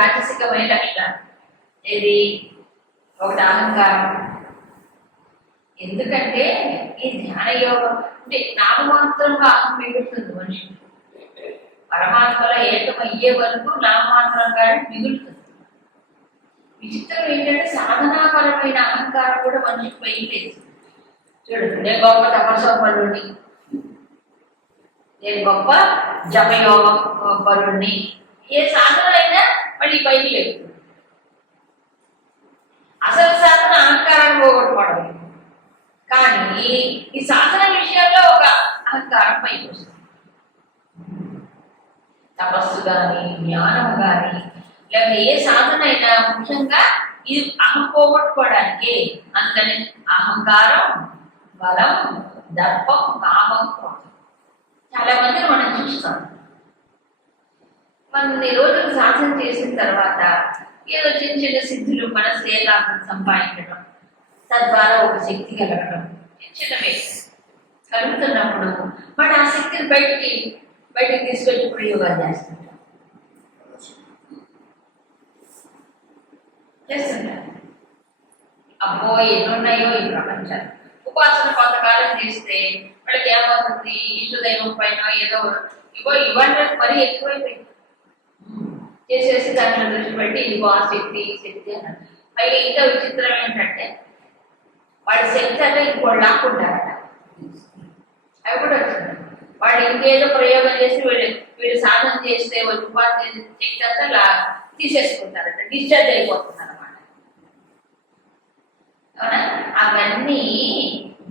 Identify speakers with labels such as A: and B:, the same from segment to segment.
A: ఇవన్నీ రాజసికమైన లక్షణాలు ఇది ఒకటి అహంకారం ఎందుకంటే ఈ ధ్యాన యోగం అంటే నామమాత్రంగా అహం మిగులుతుంది మనిషి. పరమాత్మలో ఏకమయ్యే వరకు నామమాత్రంగా మిగులుతుంది. విచిత్రం ఏంటంటే సాధనాపరమైన అహంకారం కూడా మనిషికి పైకి లేదు. చూడు నేను గొప్ప తపస్సోపరుణ్ణి నేను గొప్ప జపయోగ పరుణ్ణి. ఏ సాధన అయినా మళ్ళీ పైకి లేదు అసలు సాధన అహంకారాన్ని పోగొట్టుకోవడం కానీ ఈ సాధన విషయంలో ఒక అహంకారం పైకి వస్తుంది తపస్సు కానీ జ్ఞానం కానీ లేకపోతే ఏ సాధన అయినా ముఖ్యంగా ఇది అహం పోగొట్టుకోవడానికి అందుకని అహంకారం బలం దర్పం కామం క్రోధం చాలా మందిని మనం చూస్తాం. కొన్ని రోజులు సాధన చేసిన తర్వాత ఏదో చిన్న చిన్న సిద్ధులు మన ఏకాగ్రత సంపాదించడం తద్వారా ఒక శక్తి కలగడం చిన్న చిన్నవే కలుగుతున్నప్పుడు మన ఆ శక్తిని బయటికి బయటికి తీసుకొచ్చి ప్రయోగాలు చేస్తుంటాం. చేస్తుంటాం. అబ్బో ఎన్నున్నాయో ఈ ప్రపంచాలు ఉపాసన కొంతకాలం చేస్తే వాళ్ళకి ఏమవుతుంది? ఇటు దైవం పైన ఏదో ఇవో ఇవన్నీ మరీ ఎక్కువైపోయింది. చేసేసి దాంట్లో దృష్టి పెట్టి ఇదిగో ఆ శక్తి ఈ శక్తి అన్నారు పైగా ఇంకా విచిత్రం ఏంటంటే వాడి శక్తి అంటే ఇంకోటి లాక్కుంటారట. అవి కూడా వచ్చింది. వాడు ఇంకేదో ప్రయోగం చేసి వీళ్ళు వీళ్ళు సాధన చేస్తే వాళ్ళు ఉపాధి శక్తి అంతా లా తీసేసుకుంటారట. డిశ్చార్జ్ అయిపోతున్నారు అవన్నీ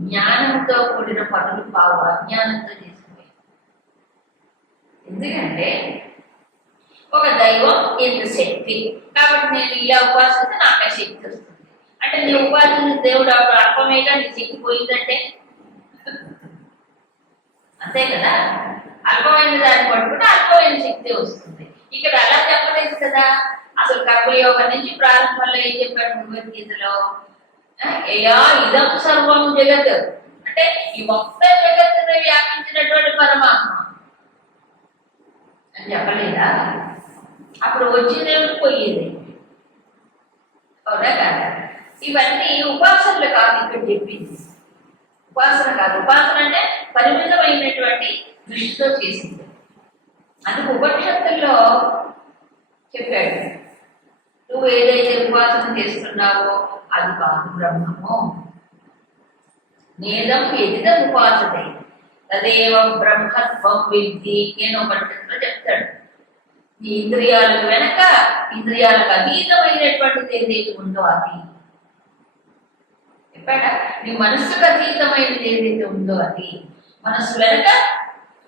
A: జ్ఞానంతో కూడిన పనులు కావు అజ్ఞానంతో చేసినవి. ఎందుకంటే ఒక దైవం ఇంత శక్తి. కాబట్టి నేను ఇలా ఉపాసిస్తే నాకు ఆ శక్తి వస్తుంది. అంటే నేను ఉపాసన దేవుడు అప్పుడు అల్పమేగా నీ శక్తి పోయిందంటే? అంతే కదా? అల్పమైన దాన్ని పట్టుకుంటే అల్పమైన శక్తి వస్తుంది. ఇక్కడ అలా చెప్పలేదు కదా? అసలు కర్మయోగం నుంచి ప్రారంభంలో ఏం చెప్పాడు భగవద్గీతలో? అయ్యా ఇదం సర్వం జగత్. అంటే ఈ మొత్తం జగత్తుని వ్యాపించినటువంటి పరమాత్మ. అని చెప్పలేదా? అప్పుడు వచ్చిందేమిటి పోయేది. అవునా కాదా? ఇవన్నీ ఉపాసనలు కాదు ఇక్కడ చెప్పింది. ఉపాసన కాదు. ఉపాసన అంటే పరిమితమైనటువంటి దృష్టితో చేసింది. అందుకు ఉపనిషత్తుల్లో చెప్పాడు నువ్వు ఏదైతే ఉపాసన చేస్తున్నావో అది కాదు బ్రహ్మము. నేదం ఎదిదం ఉపాసతే. తదేవం బ్రహ్మత్వం విద్ధి నేను ఉపనిషత్తులో చెప్తాడు. ఈ ఇంద్రియాలకు వెనక ఇంద్రియాలకు అతీతమైనటువంటిది ఏదైతే ఉందో అది. చెప్పాడా నీ మనస్సుకు అతీతమైనది ఏదైతే ఉందో అది మనస్సు వెనక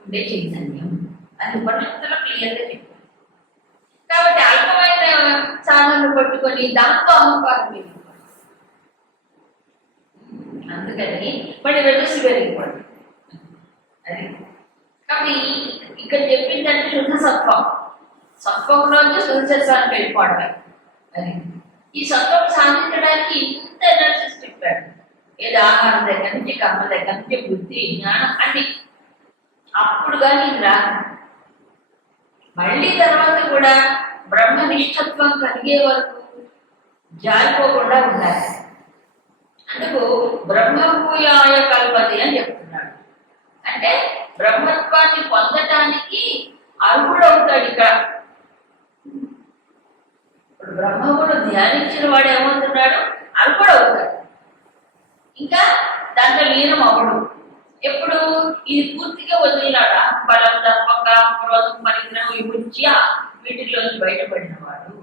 A: ఉండే చైతన్యం. అది ఉపనిషత్తులో క్లియర్గా చెప్పాడు కాబట్టి అల్పమైన సాధనలు పట్టుకొని దాంతో అహంకారం అందుకని మళ్ళీ వెలుసు పెరిగిపోయింది అది. కాబట్టి ఇక్కడ చెప్పిందంటే శుద్ధ సత్వం. సత్వం శుద్ధ సత్వానికి వెళ్ళిపోవడమే. అది. ఈ సత్వం సాధించడానికి ఇంత ఎనర్జీస్ చెప్పాడు ఏదో ఆహారం దగ్గర నుంచి కర్మ దగ్గర నుంచి బుద్ధి జ్ఞానం అన్ని. అప్పుడు కానీ రాదు. మళ్ళీ తర్వాత కూడా బ్రహ్మనిష్టత్వం కలిగే వరకు జారిపోకుండా ఉండాలి. అందుకు బ్రహ్మభూయాయ కల్పతి అని చెప్తున్నాడు. అంటే బ్రహ్మత్వాన్ని పొందటానికి అర్హుడవుతాడు ఇక్కడ. ఇప్పుడు బ్రహ్మమును ధ్యానించిన వాడు ఏమవుతున్నాడు అవుతాడు. ఇంకా దాంట్లో లీనం అవడు ఎప్పుడు? ఇది పూర్తిగా వదిలినాడు? బలం తప్పక క్రోధం పరిగ్రహం విముచ్య వీటిలోంచి బయటపడిన వాడు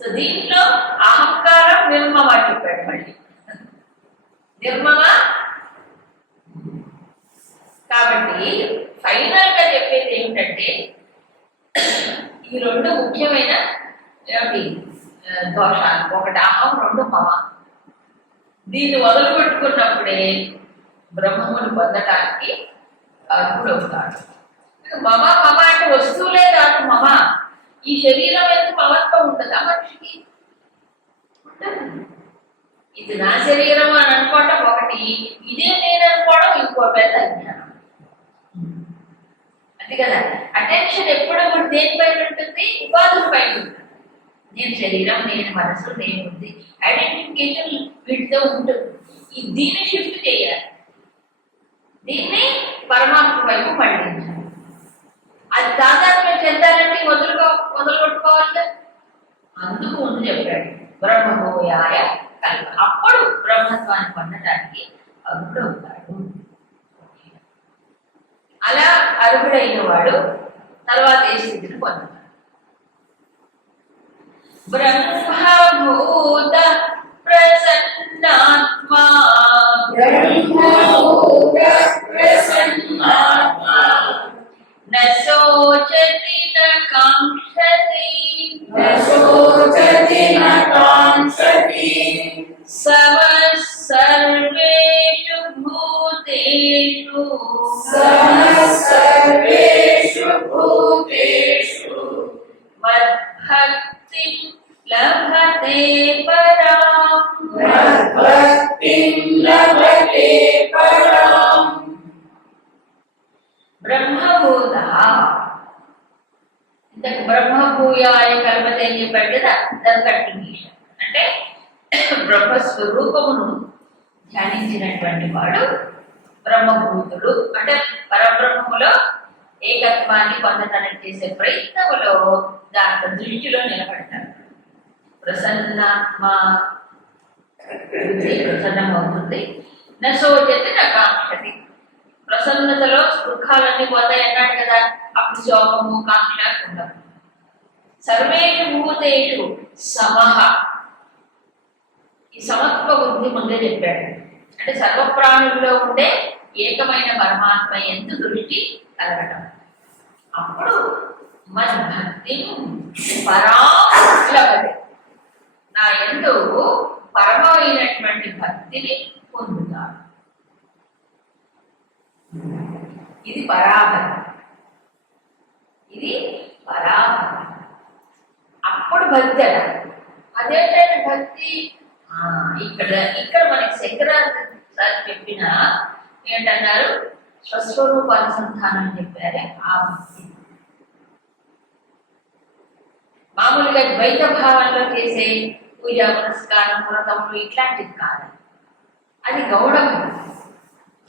A: సో దీంట్లో అహంకారం నిర్మమ చెప్పాడు మళ్ళీ. నిర్మమ? కాబట్టి ఫైనల్గా చెప్పేది ఏమిటంటే ఈ రెండు ముఖ్యమైన దోషాలు. ఒకటి అహం రెండు మమ దీన్ని వదలుపెట్టుకున్నప్పుడే పెట్టుకున్నప్పుడే బ్రహ్మమును పొందటానికి అర్హుడవుతాడు మమ మమ అంటే వస్తువులే కాదు మమ. ఈ శరీరం ఎంత మమత్వం ఉంటుందా మనిషికి ఇది నా శరీరం అని అనుకోవటం ఒకటి ఇదే నేను అనుకోవడం ఇంకో పెద్ద జ్ఞానం కదా అటెన్షన్ ఎప్పుడు కూడా దేనిపైన ఉంటుంది? ఉపాధుల పైన ఉంటుంది. నేను శరీరం నేను మనసు నేను ఉంది ఐడెంటిఫికేషన్ వీటితో ఉంటుంది. ఈ దీన్ని షిఫ్ట్ చేయాలి. దీన్ని పరమాత్మ వైపు మళ్ళించాలి. అది సాధారణ చెందాలంటే మొదలుగా మొదలు కొట్టుకోవాలి అందుకు ముందు చెప్పాడు బ్రహ్మభూయాయ కల్ప. అప్పుడు బ్రహ్మత్వాన్ని పొందడానికి అర్హుడవుతాడు అలా అర్హుడైన వాడు తర్వాత ఏ స్థితిని పొందుతాడు. బ్రహ్మభూత ప్రసన్నాత్మా.
B: బ్రహ్మభూత ప్రసన్నాత్మా.
A: న శోచతి న కాంక్షతి.
B: న శోచతి న కాంక్షతి.
A: సమः సర్వేషు భూతేషు.
B: సమः
A: ప్రసన్నాత్మ బుద్ధి ప్రసన్నమవుతుంది నశోచతి నకాంక్షతి ప్రసన్నతలో సుఖాలన్నీ పోతాయి అన్నాడు కదా అప్పుడు శోకము కాంక్ష ఉండవు సర్వేషు భూతేషు సమహ ఈ సమత్వ బుద్ధి ముందే చెప్పాడు। అంటే సర్వప్రాణుల్లో ఉండే ఏకమైన పరమాత్మ ఎందు దృష్టి కలగటం। అప్పుడు మన భక్తి నా ఎందు పరమైనటువంటి భక్తిని పొందుతాడు ఇది పరాభక్తి ఇది పరాభక్తి అప్పుడు భక్తి అట అదేంటంటే భక్తి? ఇక్కడ ఇక్కడ మనకి శంకరాచార్య సార్ చెప్పిన ఏంటన్నారు? స్వస్వరూపానుసంధానం చెప్పారే ఆ భక్తి. మామూలుగా ద్వైత భావంలో చేసే పూజ పురస్కారం వ్రతములు ఇట్లాంటివి కాదు. అది గౌడము.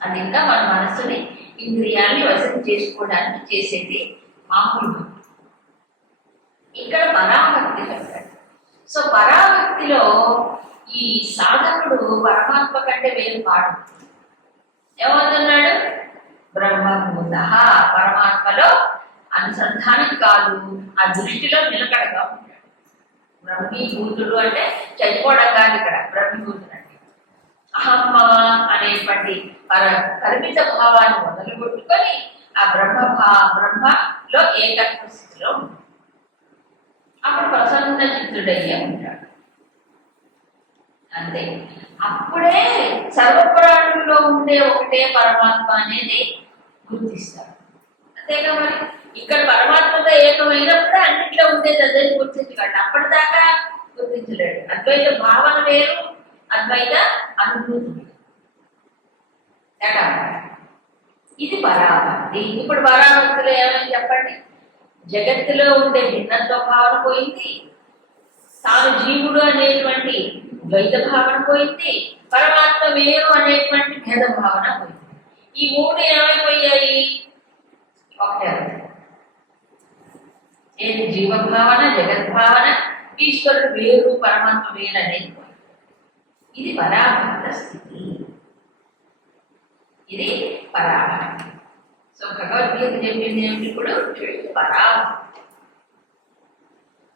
A: అది ఇంకా మన మనసుని ఇంద్రియాన్ని వశం చేసుకోవడానికి చేసేది మామూలు. ఇక్కడ పరాభక్తి చెప్పాడు. సో పరాభక్తిలో ఈ సాధకుడు పరమాత్మ కంటే వేరు పాడు ఏమవుతున్నాడు? బ్రహ్మభూత పరమాత్మలో అనుసంధానం కాదు. ఆ దృష్టిలో నిలకడగా ఉంటాడు. బ్రహ్మీభూతుడు అంటే చనిపోవడం కాదు ఇక్కడ బ్రహ్మీభూతుడు అంటే. అహమ్మ అనేటువంటి పర పరిమిత భావాన్ని మొదలుగొట్టుకొని ఆ బ్రహ్మ భా బ్రహ్మలో ఏకత్వ స్థితిలో ఉంటాడు. అప్పుడు ప్రసన్న చిత్తుడయ్యే ఉంటాడు. అంతే. అప్పుడే సర్వపురాణంలో ఉండే ఒకటే పరమాత్మ అనేది గుర్తిస్తాడు అంతేగా మరి? ఇక్కడ పరమాత్మతో ఏకమైనప్పుడు అన్నిట్లో ఉండేది అదే గుర్తించగలడు అప్పటిదాకా గుర్తించలేడు. అద్వైత భావన వేరు అద్వైత అనుభూతి ఇది పరాభక్తి ఇప్పుడు పరాభక్తిలో ఏమని చెప్పండి? జగత్తులో ఉండే భిన్నత్వ భావన పోయింది తాను జీవుడు అనేటువంటి ద్వైత భావన పోయింది పరమాత్మ వేరు అనేటువంటి భేద భావన పోయింది. ఈ మూడు ఏమైపోయాయి? ఒకటే నేను జీవభావన జీవ భావన జగద్భావన ఈశ్వరుడు వేరు పరమాత్మ ఇది పరాభక్త స్థితి. ఇది పరాభక్తి. సో భగవద్గీత చెప్పింది ఏమిటి ఇప్పుడు? పరాభక్తి.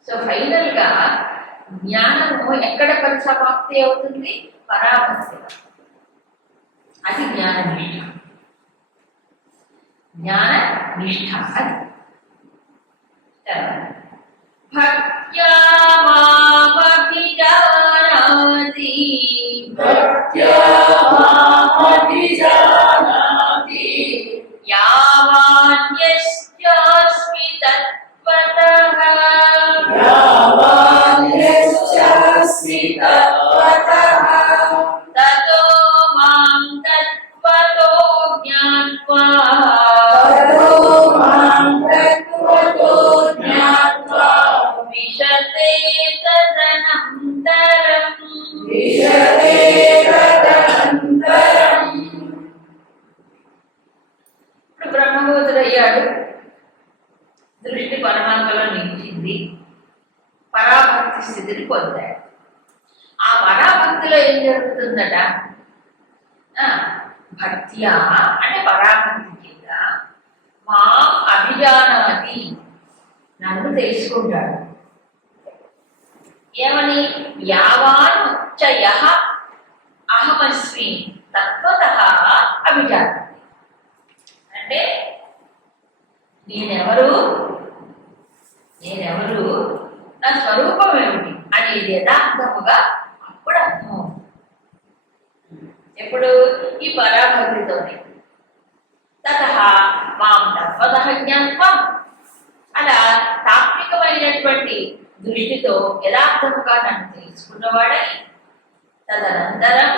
A: సో ఫైనల్గా జ్ఞానము ఎక్కడ పరిసమాప్తి అవుతుంది? పరాభక్తి అది జ్ఞాన నిష్ట జ్ఞాన నిష్ట అది. తర్వాత, భక్త్యా నేనెవరు? నేనెవరు? నా స్వరూపం ఏమిటి అనేది యథార్థముగా అప్పుడు అర్థం ఎప్పుడు? ఈ పరాభక్తితోనే తత మాం తత్వత జ్ఞాత్వం. అలా తాత్వికమైనటువంటి దృష్టితో యథార్థముగా నన్ను తెలుసుకున్నవాడై తదనంతరం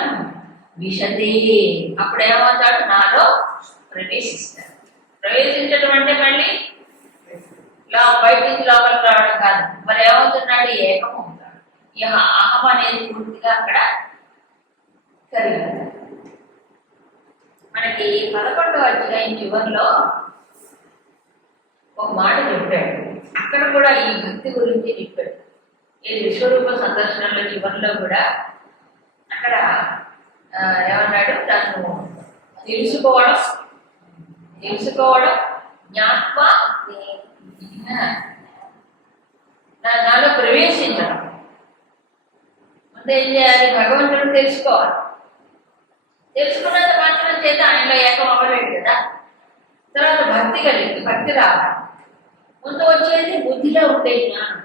A: విషదే అప్పుడేమవుతాడు? నాలో ప్రవేశిస్తాడు. ప్రవేశించడం అంటే మళ్ళీ లా బయట నుంచి లోపలికి రావడం కాదు. మరి ఏమవుతున్నాడు? ఏకం అవుతాడు ఈ అహం అనేది పూర్తిగా అక్కడ కలిగారు మనకి పదకొండవ అధ్యాయం చివరిలో ఒక మాట చెప్పాడు. అక్కడ కూడా ఈ భక్తి గురించి చెప్పాడు. ఈ విశ్వరూప సందర్శనలో చివరిలో కూడా అక్కడ ఏమన్నాడు? తను తెలుసుకోవడం తెలుసుకోవడం జ్ఞాత్వ నా- నాలో ప్రవేశించడం. ముందు ఏం చేయాలి? భగవంతుడు తెలుసుకోవాలి. తెలుసుకున్నంత మాత్రం చేత ఆయనలో ఏకం అవ్వలేదు కదా. తర్వాత భక్తి కలిగింది భక్తి రావాలి. ముందు వచ్చేది బుద్ధిలో ఉండే జ్ఞానం.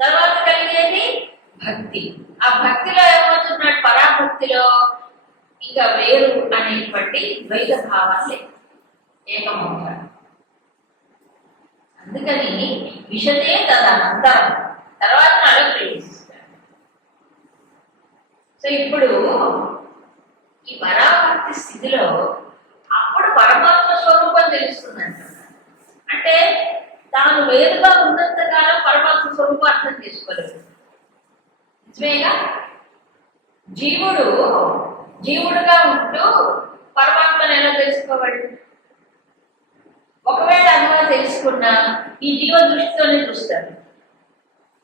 A: తర్వాత కలిగేది భక్తి. ఆ భక్తిలో ఏమవుతున్నాడు పరాభక్తిలో ఇంకా వేరు అనేటువంటి ద్వైత భావాలు ఏకమవుతాడు అందుకని విషదే తదనంతరం. తర్వాత నాడు ప్రవేశిస్తాడు సో ఇప్పుడు ఈ పరాభక్తి స్థితిలో అప్పుడు పరమాత్మ స్వరూపం తెలుస్తుందంట. అంటే తాను వేరుగా ఉన్నంత కాలం పరమాత్మ స్వరూపం అర్థం చేసుకోలేదు. నిజమేగా జీవుడు జీవుడుగా ఉంటూ పరమాత్మను ఎలా తెలుసుకోవాలి? ఒకవేళ అందులో తెలుసుకున్నా ఈ జీవ దృష్టితోనే చూస్తాడు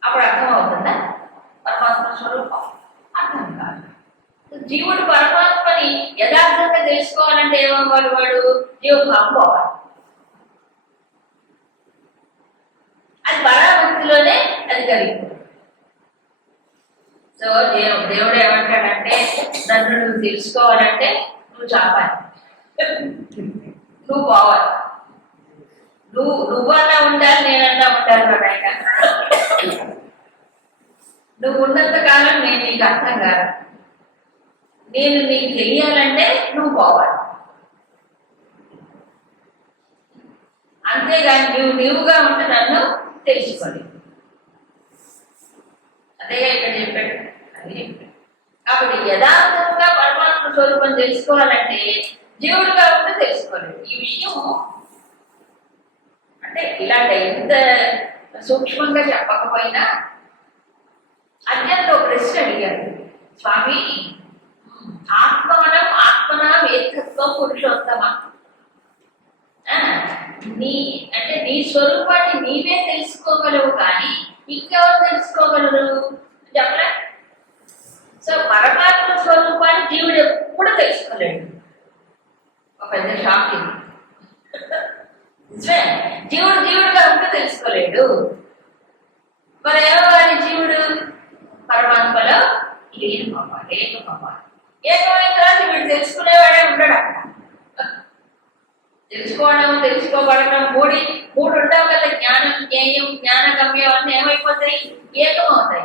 A: అప్పుడు అర్థం అవుతుందా పరమాత్మ స్వరూపం. అర్థం కాదు. జీవుడు పరమాత్మని యథార్థంగా తెలుసుకోవాలంటే ఏమవ్వాలి వాడు? జీవభావం పోవాలి అది పరాభక్తిలోనే అది కలిగిపోతుంది. సో దేవు దేవుడు ఏమంటాడంటే నన్ను నువ్వు తెలుసుకోవాలంటే నువ్వు చాపాలి. నువ్వు పోవాలి. నువ్వు నువ్వన్నా ఉండాలి నేనన్నా ఉంటాను వాడు ఆయన నువ్వు ఉన్నంత కాలం నేను నీకు అర్థం కాదు. నేను నీకు తెలియాలంటే నువ్వు పోవాలి. అంతేగాని నువ్వు నీవుగా ఉంటే నన్ను తెలుసుకోలేదు. అదేగా ఇక్కడ చెప్పాడు. అది చెప్పాడు. కాబట్టి యథార్థంగా పరమాత్మ స్వరూపం తెలుసుకోవాలంటే జీవుడుగా ఉంటే తెలుసుకోలేదు. ఈ విషయం అంటే ఇలాంటి ఎంత సూక్ష్మంగా చెప్పకపోయినా అత్యంత ఒక ప్రశ్న అడిగారు స్వామి ఆత్మనం ఆత్మనా ఏకత్వం పురుషోత్తమ? ఆ, నీ అంటే నీ స్వరూపాన్ని నీవే తెలుసుకోగలవు కానీ ఇంకెవరు తెలుసుకోగలరు? చెప్పలే. సో పరమాత్మ స్వరూపాన్ని జీవుడు ఎప్పుడు తెలుసుకోలేడు. ఒక పెద్ద షాక్ ఇది. నిజమే జీవుడు జీవుడుగా ఉంటే తెలుసుకోలేడు. మరి ఎవరి జీవుడు? పరమాత్మలో లీనం అవ్వాలి ఏకం అవ్వాలి ఏకమైన తర్వాత వీడు తెలుసుకునేవాడే ఉండడు అక్కడ. తెలుసుకోవడం తెలుసుకోబడడం మూడి మూడు ఉండవు కదా జ్ఞానం జ్ఞేయం జ్ఞానగమ్యం అన్నీ ఏమైపోతాయి? ఏకమవుతాయి.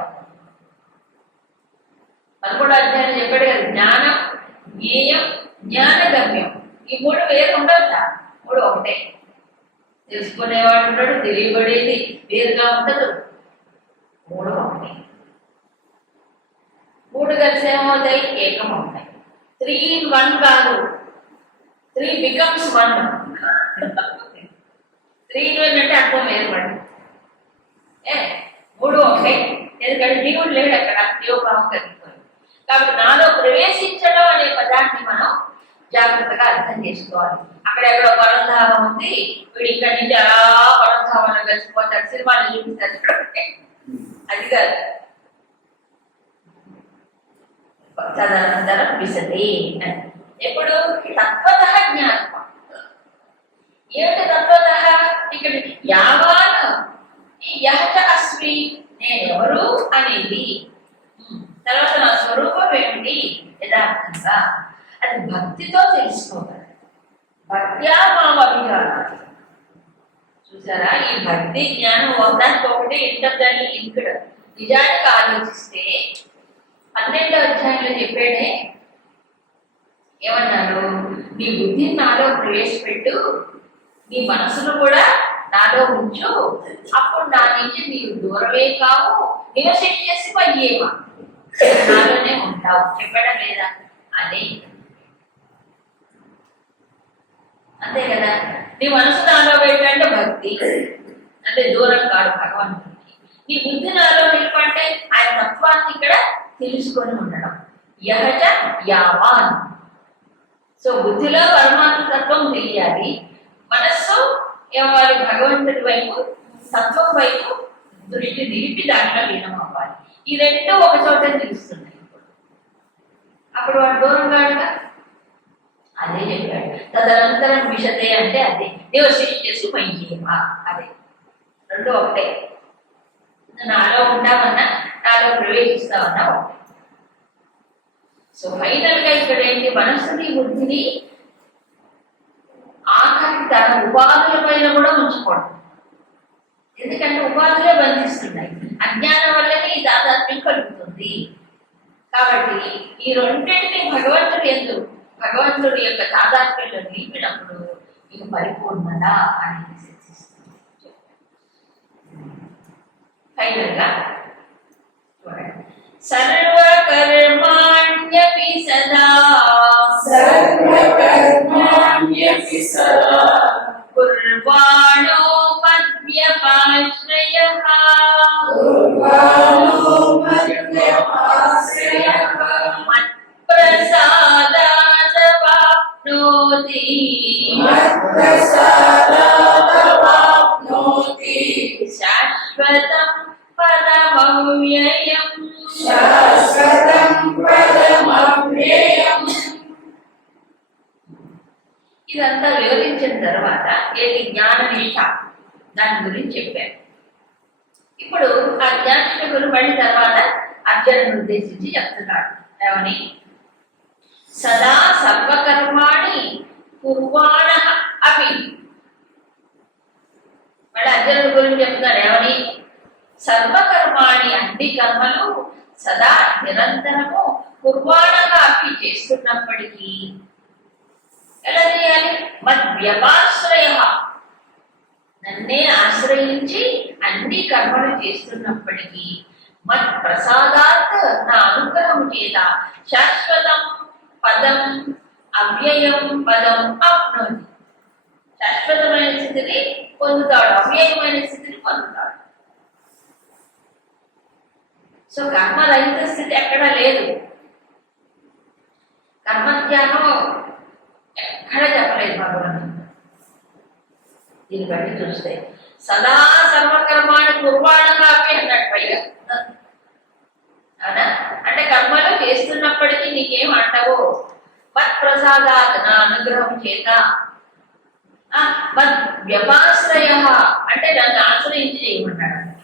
A: పదమూడు అధ్యాయం చెప్పాడు కదా జ్ఞానం జ్ఞేయం జ్ఞానగమ్యం. ఈ మూడు వేరు ఉండవుతా మూడు ఒకటే. తెలుసుకునేవాడు ఉంటాడు తెలియబడేది వేరుగా ఉండదు. మూడు ఒకటి మూడు కలిసి ఏమవుతాయి ఏకం అవుతాయి. త్రీ ఇన్ వన్ కాదు. Three becomes one. Three in one అంటే అర్థం ఏర్పడి ఏ మూడు ఒకటే ఎందుకంటే దేవుడు లేడు అక్కడ. దేవభావం కలిగిపోయింది కాబట్టి నాలో ప్రవేశించడం అనే పదాన్ని మనం జాగ్రత్తగా అర్థం చేసుకోవాలి. అక్కడ ఎక్కడో పరంధావం ఉంది. వీడు ఇక్కడ నుంచి అలా పరంధావంలో కలిసిపోతాడు. సినిమాలు చూపిస్తాడు అది కాదు. తదనంతరం విశది ఎప్పుడు? తత్వత జ్ఞానం ఏమిటి తత్వత? ఇక్కడ యావాన్. యహత అస్మి. నేనెవరు అనేది. తర్వాత నా స్వరూపం ఏమిటి? యథార్థంగా. అది భక్తితో తెలుసుకోగలరు భక్తి అభిధానం చూసారా? ఈ భక్తి జ్ఞానం ఒకదానికి ఒకటి ఇంటర్దాన్ని నిజానికి ఆలోచిస్తే పన్నెండో అధ్యాయంలో చెప్పాడే ఏమన్నారు నీ బుద్ధిని నాలో ప్రవేశపెట్టు నీ మనసును కూడా నాలో ఉంచు. అప్పుడు నా నుంచి నీవు దూరమే కావు నివసించేసి పయ్యేమా నాలోనే ఉంటావు. చెప్పడం లేదా? అదే అంతే కదా. నీ మనసు నాలో పెట్టంటే భక్తి. అంటే దూరం కాదు భగవంతుడికి నీ బుద్ధి నాలో నిలపంటే ఆయన తత్వాన్ని ఇక్కడ తెలుసుకొని ఉండడం. యహజ యావాన్. సో బుద్ధిలో పరమాత్మ తత్వం తెలియాలి మనస్సు ఏమవ్వాలి? భగవంతుడి వైపు తత్వం వైపు దృష్టి నిలిపి దాంట్లో లీనం అవ్వాలి ఈ రెండు ఒక చోట తెలుస్తున్నాయి అప్పుడు వాడు దూరం కాడుగా అదే చెప్పాడు. తదనంతరం విషతే అంటే అదే. నివసించేసి మయ్యేమా అదే. రెండు ఒకటే. నాలో ఉంటామన్నా నాలో ప్రవేశిస్తామన్నా ఒకటే. సో ఫైనల్గా ఇక్కడ ఏంటి? మనస్సుని బుద్ధిని ఆఖరికి తన ఉపాధుల పైన కూడా ఉంచుకోవడం. ఎందుకంటే ఉపాధులే బంధిస్తున్నాయి. అజ్ఞానం వల్లనే ఈ దాదాత్మ్యం కలుగుతుంది. కాబట్టి ఈ రెండింటిని భగవంతుడు ఎందుకు భగవంతుడి యొక్క తాదాత్మ్యంలో నిలిపినప్పుడు ఇక పరిపూర్ణత అనేది సిద్ధిస్తుంది ఫైనల్గా చూడండి సర్వకర్మాణ్యపి సదా
B: సర్వకర్మాణ్యపి సదా
A: కుర్వాణో మద్వ్యపాశ్రయ
B: కుర్వాణో మధ్యమాశ్రయః
A: మత్ప్రసాదాదవాప్నోతి
B: మత్ప్రసాదాదవాప్నోతి
A: శాశ్వతం పదమవ్యయం.
B: శాశ్వతం పదమవ్యయం
A: ఇదంతా వివరించిన తర్వాత ఏది జ్ఞాన నిష్ఠ దాని గురించి చెప్పారు. ఇప్పుడు ఆ జ్ఞాన గురు మళ్ళీ తర్వాత అర్జునుని ఉద్దేశించి చెప్తున్నాడు ఏమని? సదా సర్వకర్మాణి కుర్వాణ అపి మళ్ళీ అర్జునుడి గురించి చెప్తున్నాడు ఏమని? సర్వకర్మాణి అన్ని కర్మలు సదా నిరంతరము కుర్వాణగా అపి చేస్తున్నప్పటికీ ఎలా చేయాలి? మద్వ్యపాశ్రయ. నన్నే ఆశ్రయించి అన్ని కర్మలు చేస్తున్నప్పటికీ మత్ ప్రసాదాత్ నా అనుగ్రహం చేత శాశ్వతం పదం అవ్యయం పదం అప్నోతి. శాశ్వతమైన స్థితిని పొందుతాడు అవ్యయమైన స్థితిని పొందుతాడు. సో కర్మరహిత స్థితి ఎక్కడా లేదు. కర్మత్యాగం ఎక్కడ చెప్పలేదు భగవంతుడు దీన్ని బట్టి చూస్తే సదా సర్వకర్మాన్ని కుర్వాణంగా అవి అన్నట్టు పైగా అవునా? అంటే కర్మలు చేస్తున్నప్పటికీ నీకేం అంటవో మత్ప్రసాదాత్ నా అనుగ్రహం చేత. ఆ, మత్ వ్యపాశ్రయ అంటే నన్ను ఆశ్రయించి చేయమన్నాడు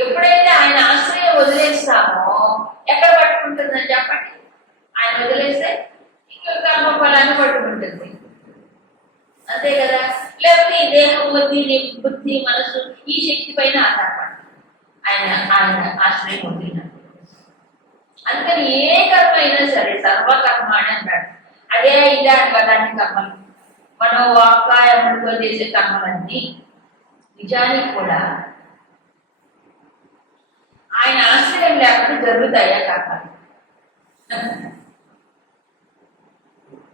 A: ఎప్పుడైతే ఆయన ఆశ్రయం వదిలేస్తామో ఎక్కడ పట్టుకుంటుందని చెప్పండి? ఆయన వదిలేస్తే ఇంకొక కర్మ ఫలాన్ని పట్టుకుంటుంది. అంతే కదా? లేకపోతే ఈ దేహం బుద్ధి బుద్ధి మనసు ఈ శక్తి పైన ఆధారపడి ఆయన ఆయన ఆశ్రయం వదిలిన అందుకని ఏ కర్మ అయినా సరే సర్వకర్మ అని అన్నాడు అదే ఇదే అని కర్మలు. మనం వాక్కాయములతో చేసే కర్మలన్నీ నిజానికి కూడా ఆయన ఆశ్చర్యం లేకుండా జరుగుతాయా కర్మలు?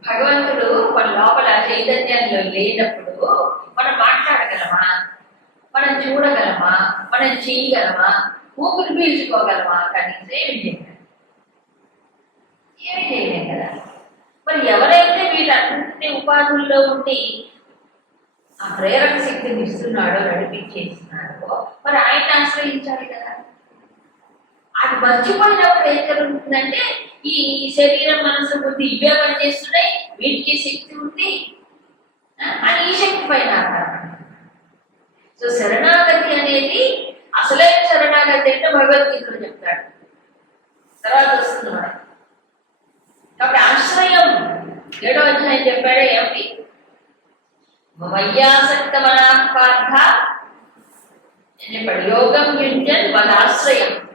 A: భగవంతుడు మన లోపల చైతన్యంలో లేనప్పుడు మనం మాట్లాడగలమా? మనం చూడగలమా? మనం చేయగలమా? ఊపిరి పీల్చుకోగలమా? కనీసం ఏమి ఏమి చేయలేం కదా? మరి ఎవరైతే వీళ్ళన్నింటినీ ఉపాధుల్లో ఉండి ఆ ప్రేరక శక్తిని ఇస్తున్నాడో నడిపించేస్తున్నాడో మరి ఆయన ఆశ్రయించాలి కదా? అది మర్చిపోయినప్పుడు ఏం జరుగుతుందంటే ఈ శరీరం మనసు బుద్ధి ఇవే పనిచేస్తున్నాయి వీటికి శక్తి ఉంది ఆ, అని ఈ శక్తి పైన సో శరణాగతి అనేది అసలైన శరణాగతి అంటే భగవద్గీతలో చెప్తాడు. తర్వాత వస్తుంది మనకి. కాబట్టి ఆశ్రయం. ఏడో అధ్యాయం చెప్పాడే ఏమిటి? వయ్యాసక్త మనాపార్థ అని చెప్పాడు యోగం యుంజన్ వాళ్ళ ఆశ్రయం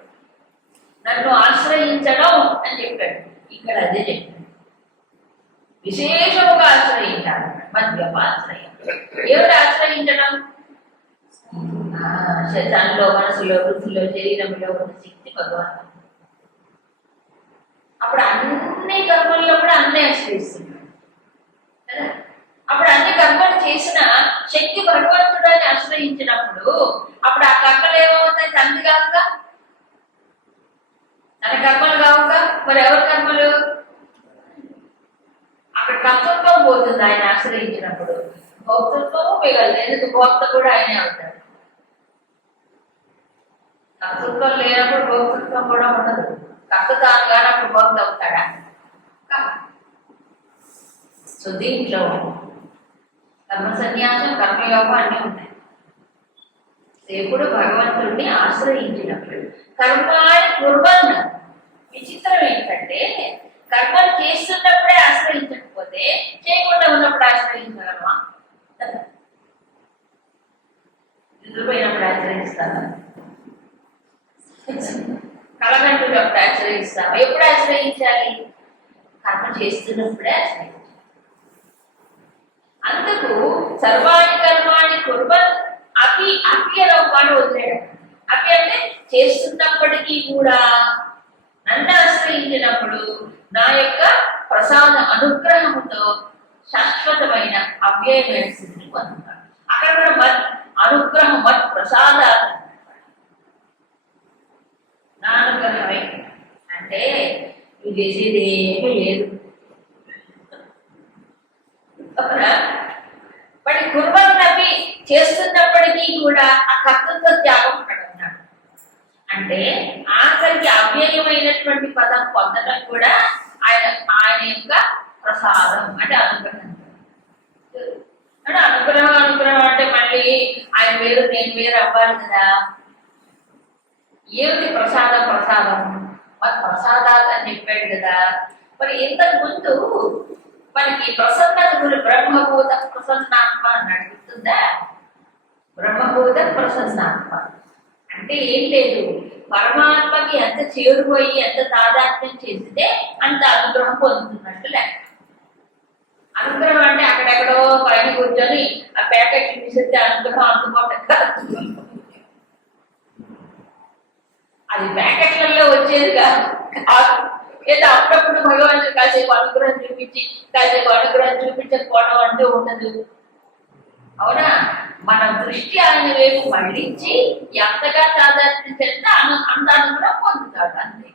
A: నన్ను ఆశ్రయించడం అని చెప్పాడు. ఇక్కడ అదే చెప్పాడు. విశేషముగా ఆశ్రయించాలి. మద్యప ఆశ్రయం. ఎవరు ఆశ్రయించడం? శరీరంలో మనసులో వృద్ధిలో శరీరంలో ఉన్న శక్తి భగవంతుడు అప్పుడు అన్ని కర్మల్లో కూడా అన్నీ ఆశ్రయిస్తున్నాడు కదా? అప్పుడు అన్ని కర్మలు చేసిన శక్తి భగవంతుడాన్ని ఆశ్రయించినప్పుడు అప్పుడు ఆ కర్మలు ఏమవుతాయి? తండ్రి కాక? తన కర్మలు కావుక మరి ఎవరి కర్మలు? అక్కడ కర్తృత్వం పోతుంది ఆయన ఆశ్రయించినప్పుడు. భక్తృత్వము మిగలదు. ఎందుకు? భోక్త కూడా ఆయనే అవుతాడు. కర్తృత్వం లేనప్పుడు భోక్తృత్వం కూడా ఉండదు. కర్త తాను అవుతాడా సో దీంట్లో కర్మ సన్యాసం కర్మయోగం అన్నీ ఉంటాయి. ఎప్పుడు భగవంతుడిని ఆశ్రయించినప్పుడు కర్మాన్ని కుర్బన్ విచిత్రం ఏంటంటే కర్మలు చేస్తున్నప్పుడే ఆశ్రయించకపోతే చేయకుండా ఉన్నప్పుడు ఆశ్రయించగలమా? నిద్రపోయినప్పుడు కలగంటుడు కలగంటున్నప్పుడు ఆశ్రయిస్తాము? ఎప్పుడు ఆశ్రయించాలి? కర్మ చేస్తున్నప్పుడే ఆశ్రయించాలి. అందుకు సర్వాణి కర్మాణి కుర్బన్ అపి అపి అనే ఒక మాట వదిలేడు అపి అంటే చేస్తున్నప్పటికీ కూడా నన్ను ఆశ్రయించినప్పుడు నా యొక్క ప్రసాద అనుగ్రహముతో శాశ్వతమైన అవ్యయమైన స్థితిని పొందుతాడు అక్కడ కూడా మత్ అనుగ్రహం మత్ ప్రసాద నా అనుగ్రహమే అంటే నువ్వు చేసేది ఏమీ లేదు. అవునా? మరి కుర్బన్నవి చేస్తున్నప్పటికీ కూడా ఆ కర్తృత్వ త్యాగం అన్నాడు అంటే ఆఖరికి అవ్యయమైనటువంటి పదం పొందడం కూడా ఆయన ఆయన యొక్క ప్రసాదం అంటే అనుగ్రహం. అంటే అనుగ్రహం అనుగ్రహం అంటే మళ్ళీ ఆయన వేరు నేను వేరు అవ్వాలి కదా. ఏమిటి ప్రసాద ప్రసాదం? మరి ప్రసాదాలు అని చెప్పాడు కదా. మరి ఇంతకు ముందు మనకి ప్రసన్నత గురి బ్రహ్మభూత ప్రసన్నాత్మ అన్నాడు గుర్తుందా బ్రహ్మభూత ప్రసన్నాత్మ. అంటే ఏం లేదు. పరమాత్మకి ఎంత చేరుపోయి ఎంత తాదాత్మ్యం చేస్తే అంత అనుగ్రహం పొందుతున్నట్టు లెక్క. అనుగ్రహం అంటే అక్కడెక్కడో పైన కూర్చొని ఆ ప్యాకెట్ తీసేస్తే అనుగ్రహం అందుకోవటం కాదు. అది ప్యాకెట్లలో వచ్చేది కాదు. ఏదో అప్పుడప్పుడు భగవంతుడు కాసేపు అనుగ్రహం చూపించి కాసేపు అనుగ్రహం చూపించకపోవడం అంటూ ఉండదు. అవునా? మన దృష్టి ఆయన వైపు మళ్ళించి ఎంతగా సాధారణ చెప్తే అను అంత అనుగ్రహం పొందుతాడు అంతే.